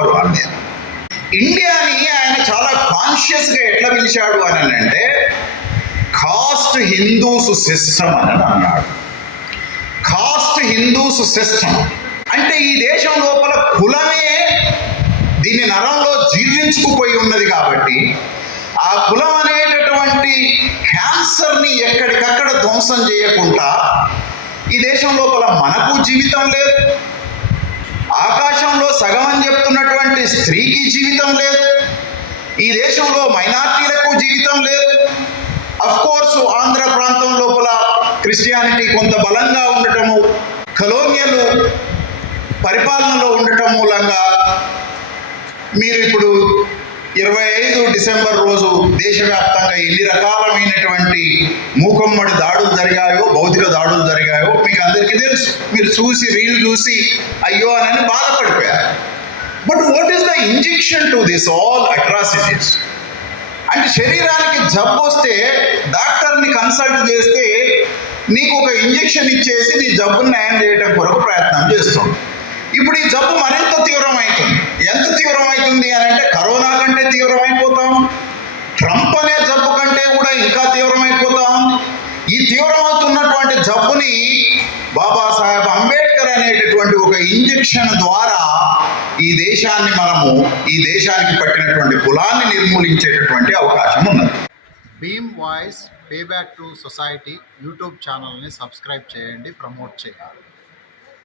మాట నేను ఇండియాని ఆయన చాలా కాన్షియస్గా ఎట్లా పిలిచాడు అని అంటే కాస్ట్ హిందూస్ సిస్టమ్ అని అన్నాడు. కాస్ట్ హిందూస్ సిస్టమ్ అంటే ఈ దేశం లోపల కులమే దీని నరంలో జీర్ణించుకుపోయి ఉన్నది కాబట్టి ఆ కులం అనేటటువంటి క్యాన్సర్ని ఎక్కడికక్కడ ధ్వంసం చేయకుండా ఈ దేశం లోపల మనకు జీవితం లేదు. ఆకాశంలో సగం అని స్త్రీకి జీవితం లేదు. ఈ దేశంలో మైనార్టీలకు జీవితం లేదు. అఫ్ కోర్స్ ఆంధ్ర ప్రాంతం లోపల క్రిస్టియానిటీ కొంత బలంగా ఉండటము కలోనియల్ పరిపాలనలో ఉండటం మూలంగా మీరు ఇప్పుడు ఇరవై ఐదు డిసెంబర్ రోజు దేశవ్యాప్తంగా ఎన్ని రకాలమైనటువంటి మూకమ్మడి దాడులు జరిగాయో భౌతిక దాడులు జరిగాయో మీకు అందరికీ తెలుసు. మీరు చూసి రీల్ చూసి అయ్యో అని బాధపడిపోయారు. But what is the injection to this all atrocities అంటే శరీరానికి జబ్బు వస్తే డాక్టర్ని కన్సల్ట్ చేస్తే నీకు ఒక ఇంజెక్షన్ ఇచ్చేసి నీ జబ్బును నయం చేయడం కొరకు ప్రయత్నం చేస్తుంది. ఇప్పుడు ఈ జబ్బు మరింత తీవ్రమవుతుంది ఎంత తీవ్రమవుతుంది అని అంటే కరోనా కంటే తీవ్రమైపోతాం. ట్రంప్ అనే జబ్బు కంటే కూడా ఇంకా తీవ్రమైపోతాం. ఈ తీవ్రమవుతున్నటువంటి జబ్బుని బాబాసాహెబ్ అంబేద్కర్ అనేటటువంటి ఒక ఇంజెక్షన్ ద్వారా దేశాన్ని మనము ఈ దేశానికి పట్టినటువంటి కులాన్ని నిర్మూలించేటటువంటి అవకాశం ఉన్నది. Bhim voice pay back to society YouTube ఛానల్ని సబ్స్క్రైబ్ చేయండి ప్రమోట్ చేయండి